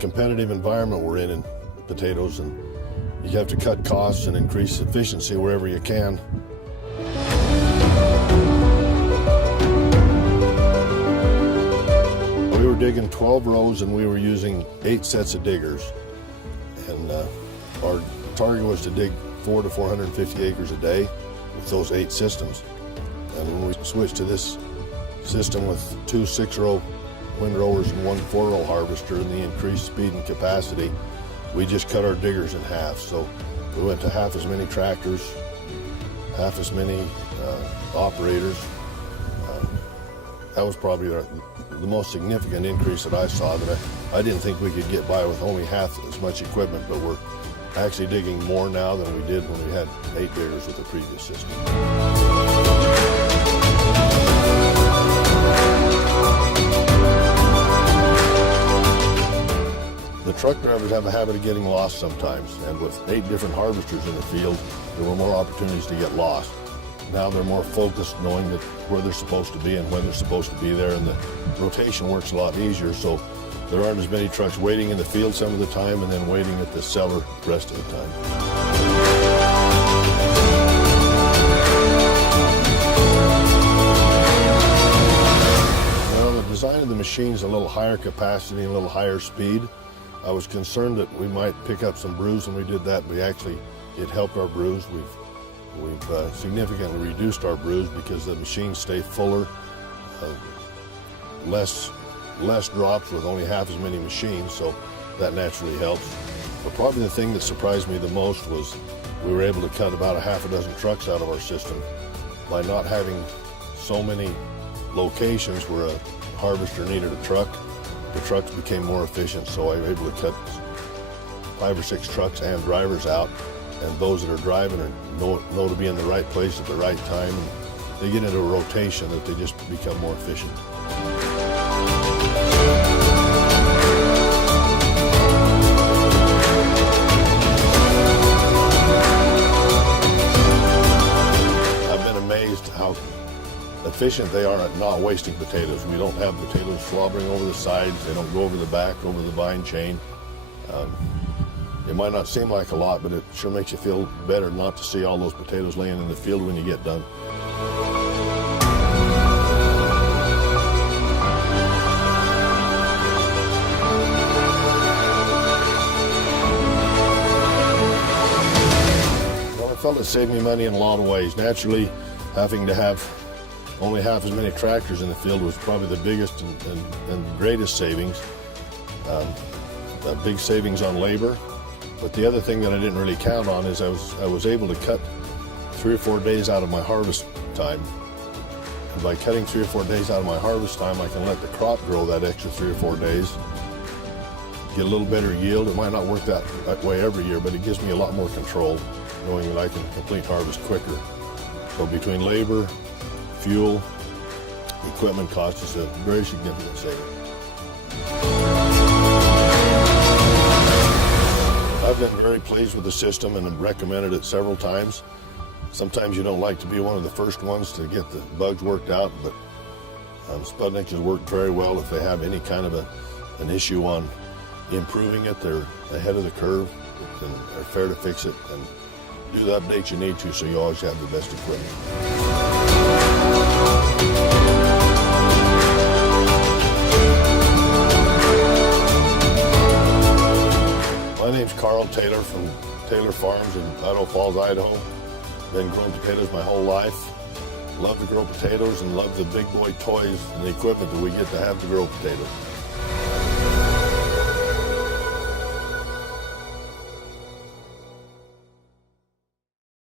competitive environment we're in potatoes, and you have to cut costs and increase efficiency wherever you can. We were digging 12 rows and we were using 8 sets of diggers, and our target was to dig 400 to 450 acres a day with those 8 systems. And when we switched to this system with 2 6-row windrowers and 1 4-row harvester and the increased speed and capacity, we just cut our diggers in half. So we went to half as many tractors, half as many operators. That was probably the most significant increase that I saw. That I didn't think we could get by with only half as much equipment, but we're actually digging more now than we did when we had 8 diggers with the previous system. The truck drivers have a habit of getting lost sometimes, and with 8 different harvesters in the field, there were more opportunities to get lost. Now they're more focused, knowing that where they're supposed to be and when they're supposed to be there, and the rotation works a lot easier, so there aren't as many trucks waiting in the field some of the time and then waiting at the cellar the rest of the time. Well, the design of the machine is a little higher capacity and a little higher speed. I was concerned that we might pick up some bruise when we did that. It helped our bruise. We've significantly reduced our bruise because the machines stay fuller, less drops with only half as many machines, so that naturally helps. But probably the thing that surprised me the most was we were able to cut about a half a dozen trucks out of our system by not having so many locations where a harvester needed a truck. The trucks became more efficient, so I was able to cut 5 or 6 trucks and drivers out, and those that are driving know to be in the right place at the right time, and they get into a rotation that they just become more efficient. I've been amazed how efficient they are at not wasting potatoes. We don't have potatoes slobbering over the sides. They don't go over the back, over the vine chain. It might not seem like a lot, but it sure makes you feel better not to see all those potatoes laying in the field when you get done. Well, I felt it saved me money in a lot of ways. Naturally, having to have only half as many tractors in the field was probably the biggest and greatest savings. A big savings on labor. But the other thing that I didn't really count on is I was able to cut 3 or 4 days out of my harvest time. And by cutting 3 or 4 days out of my harvest time, I can let the crop grow that extra 3 or 4 days, get a little better yield. It might not work that way every year, but it gives me a lot more control, knowing that I can complete harvest quicker. So between labor, fuel, equipment costs, is a very significant saving. I've been very pleased with the system and have recommended it several times. Sometimes you don't like to be one of the first ones to get the bugs worked out, but Spudnik has worked very well. If they have any kind of an issue on improving it, they're ahead of the curve and they're fair to fix it and do the updates you need to, so you always have the best equipment. My name's Carl Taylor from Taylor Farms in Idaho Falls, Idaho. Been growing potatoes my whole life. Love to grow potatoes and love the big boy toys and the equipment that we get to have to grow potatoes.